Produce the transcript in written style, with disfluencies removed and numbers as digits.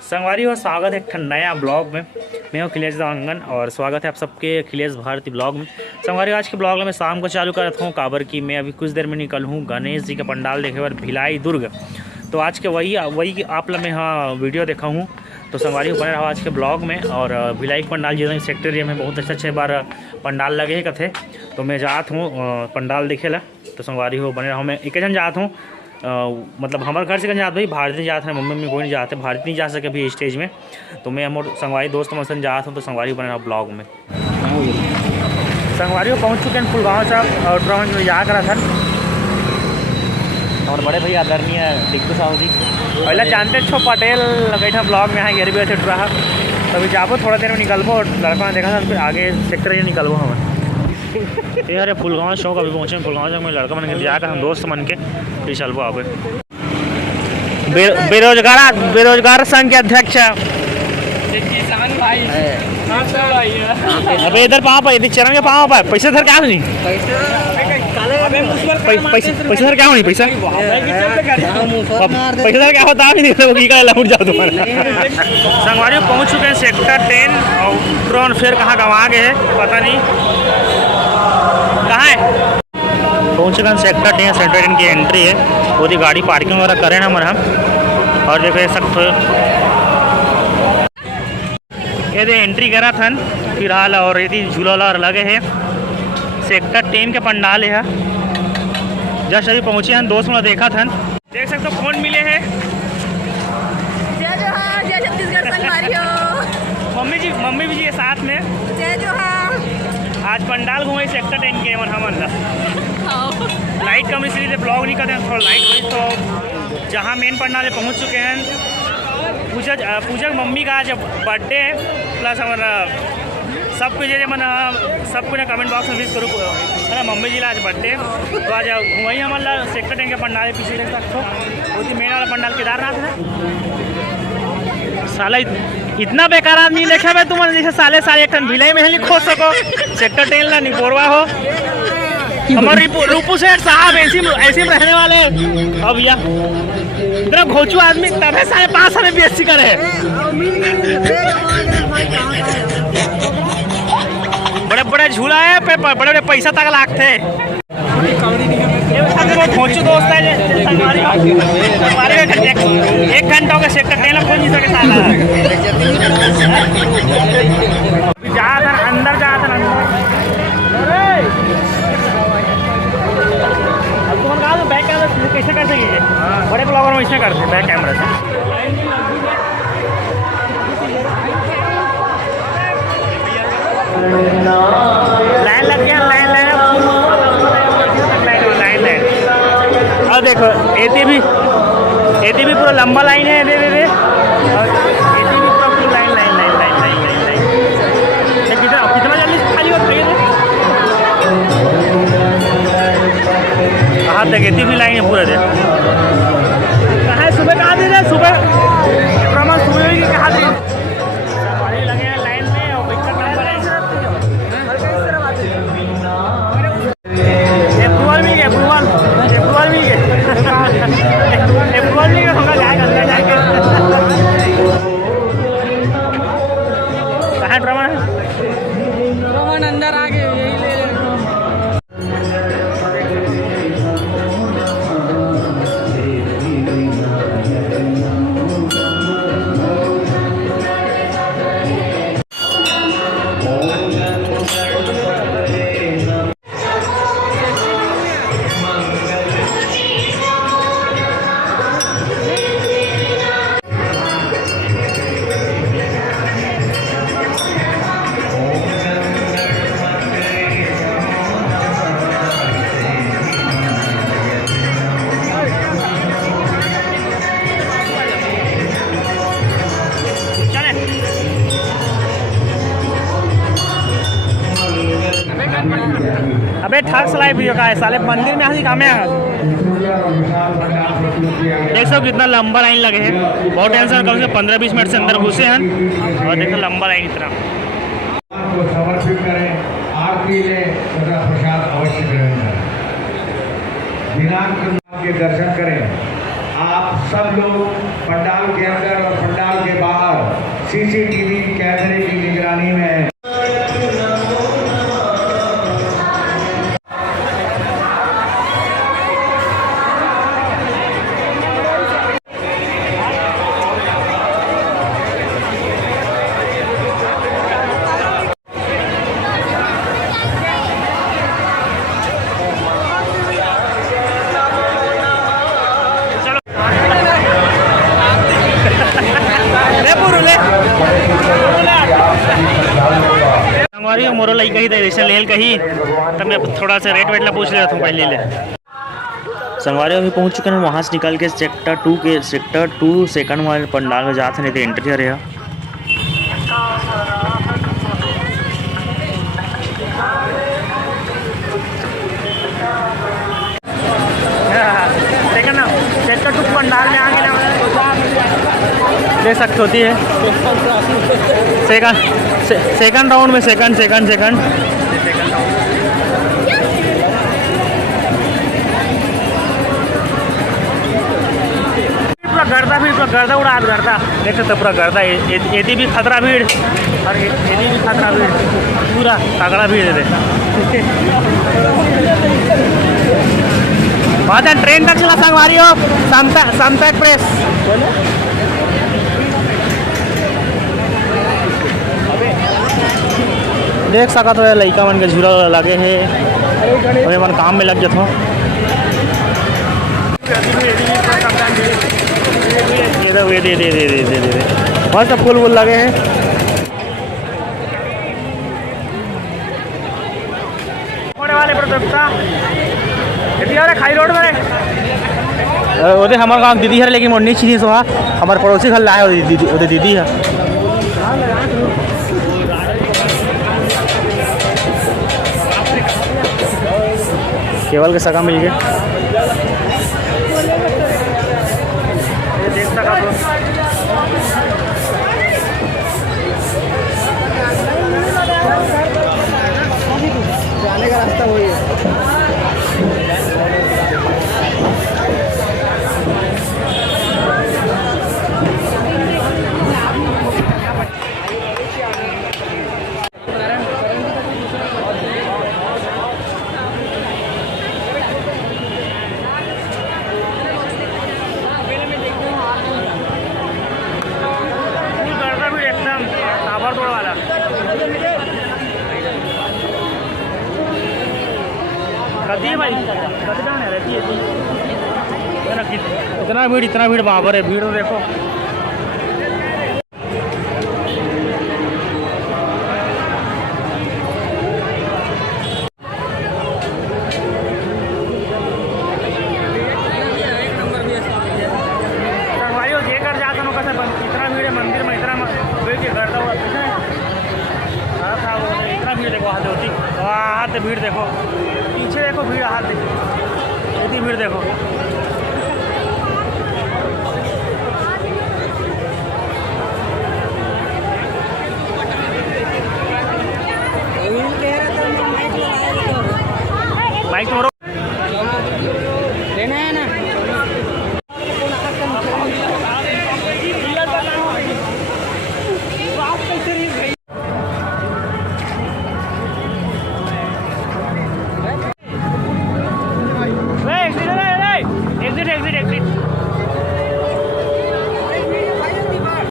संगवारी हो, स्वागत है एक नया ब्लॉग में। मैं हूँ अखिलेश देवांगन और स्वागत है आप सबके अखिलेश भारती ब्लॉग में। संगवारी आज के ब्लॉग में मैं शाम को चालू करता हूँ काबर की मैं अभी कुछ देर में निकल हूँ गणेश जी का पंडाल देखे और भिलाई दुर्ग। तो आज के वही आप लोग मैं हाँ वीडियो देखा हूँ। तो संगवारी बने रहा आज के ब्लॉग में। और भिलाई पंडाल जितना सेक्टर एरिया में बहुत अच्छे बार पंडाल लगे है कथे। तो मैं जात हूँ पंडाल देखे ला। तो संगवारी हो बने रहा मैं एक जन जात हूँ। मतलब हमारे घर से कहीं जाते भाई भारती जाते हैं, मम्मी कोई नहीं जाते, भारती नहीं जा सके अभी स्टेज में। तो मैं हमारे संगवारी दोस्त मसन जाता हूँ। तो संगवारी बने रहा ब्लॉग में। संगवारी पहुँच चुके हैं फुलगाँव साहब और ट्रॉन में जा करा था और बड़े भैया आदरणीय टिक्कू साहू जी पहले जानते छो पटेल बैठा ब्लॉग में यहाँ गिर भी अच्छे रहा। तभी जाबो थोड़ा देर में निकलबो और लड़का देखा था फिर आगे सेक्टर ये निकलबो हम यार फुलगाँव शौक अभी पहुँचे फुलगाँव से मैं लड़का मन के जाकर हम दोस्त मन के फिर चलबो आगे। बेरोजगार संघ के अध्यक्ष अबे इधर पाँव पर इधर चरण के पाँव पर पैसे धर क्या नहीं पैसे धर क्या होनी पैसा धर क्या होता है जाओ तुम्हारा। संगवारी पहुंच चुके हैं सेक्टर 10 और ड्रोन फिर कहाँ गंवा गए हैं पता नहीं कहाँ है। पहुंच चुके हैं सेक्टर 10 सेक्टर 10 की एंट्री है। वो गाड़ी पार्किंग वगैरह करें ना हम और देखो ये सब ये एंट्री करा था फिलहाल और यदि झूला लगे है सेक्टर 10 के पंडाल है। जस्ट अभी पहुँचे हैं दोस्त ने देखा था देख सकते हो कौन मिले हैं जय जोहार जय छत्तीसगढ़ संगवारी हो। मम्मी भी जी साथ में जय जोहार। आज पंडाल घूमे सेक्टर 10 के मन हमन लाइट कम इसलिए ब्लॉग नहीं करते हैं थोड़ा लाइट हुई। तो जहाँ मेन पंडाल पहुँच चुके हैं पूजा मम्मी का आज बर्थडे है प्लस हमारा सब कुछ है मन सब कुछ कमेंट बॉक्स में विश करूँ है मम्मी जी ला आज बर्थडे। तो आज वही हमारा सेक्टर 10 के पंडाल पीछे देख सकते हो वो मेन वाला पंडाल केदारनाथ है। साला इतना बेकार आदमी देखे मैं तुम जैसे साले एक टन भिलाई में नहीं खो सको सेक्टर 10 ला निकोरवा हो। हमारे रूपू सेठ साहब ऐसे में रहने वाले अब या इतना घोचू आदमी तभी 5.5 साल BSc करे बड़े झूला है पे बड़े पैसा तक लागते घोचू दोस्त है एक घंटा हो गया सेक्टर 10 खोल नहीं सके साला अंदर जा बैक कैमरा कैसे कर सकेंगे बड़े ब्लॉगर में इसमें करते बैक कैमरा से। लाइन लग गया लाइन और देखो एती भी पूरा लंबा लाइन है दे और एती भी पूरा पूरी लाइन कितना जल्दी खाली हो गई हाथ देखे भी लाइन है पूरा दे कहाँ सुबह कहाँ दे रहे सुबह सुबह की कहाँ दे लगे हैं लाइन में और अप्रूवल भी होगा जाएगा अंदर जाके कहाँ प्रमाण अंदर आ गए यही ले अबे ठग सलाई वीडियो का है साले मंदिर में हंसी काम है देख सो कितना लंबा लाइन लगे हैं बहुत टेंशन कम से 15-20 मिनट से अंदर घुसे हैं और देखो लंबा लाइन इतना समर्पित करें आरती में प्रसाद अवश्य ग्रहण करें दिनांक के दर्शन करें। आप सब लोग पंडाल के अंदर और पंडाल के बाहर सीसीटीवी कैमरे की निगरानी में संगवारी मोरो लई कही जैसे लेल कही तब मैं थोड़ा सा रेट वेट ला पूछ लेता हूँ पहले ले। संगवारी अभी पहुँच चुके हैं, वहाँ से निकल के सेक्टर 2 सेकंड वाले पंडाल में जाते नहीं तो एंट्री है। सेक्टर 2 पंडाल में आगे देख सकते होती है सेकंड राउंड में सेकंड पूरा गर्दा उड़ा गर्दा देख सकते पूरा गर्दा। एदी भी खतरा भीड़ और एदी भी खतरा भीड़, पूरा तगड़ा भीड़ है। वहाँ से ट्रेन तक चला संगवारी हो समता एक्सप्रेस। देख सका तो लड़का मन के झूला लगे है, अभी मन काम में लग जाता हूँ। बहुत सब फूल वूल लगे हैं। होने वाले प्रतियोगिता खाई रोड में ओदे हमारे गाँव दीदी है, लेकिन मोनी चीनी सोहा हमारे पड़ोसी घर लाए दीदी है। केवल के सगा मिल गए, देख सका तो जाने का रास्ता वही है। इतना भीड़ वहाँ पर है, भीड़ तो देखो। इतना भीड़ है मंदिर में, इतना भीड़ देखो हाथ होती, हाथ भीड़ देखो, पीछे देखो भीड़, हाथ देखो, इतनी भीड़ देखो।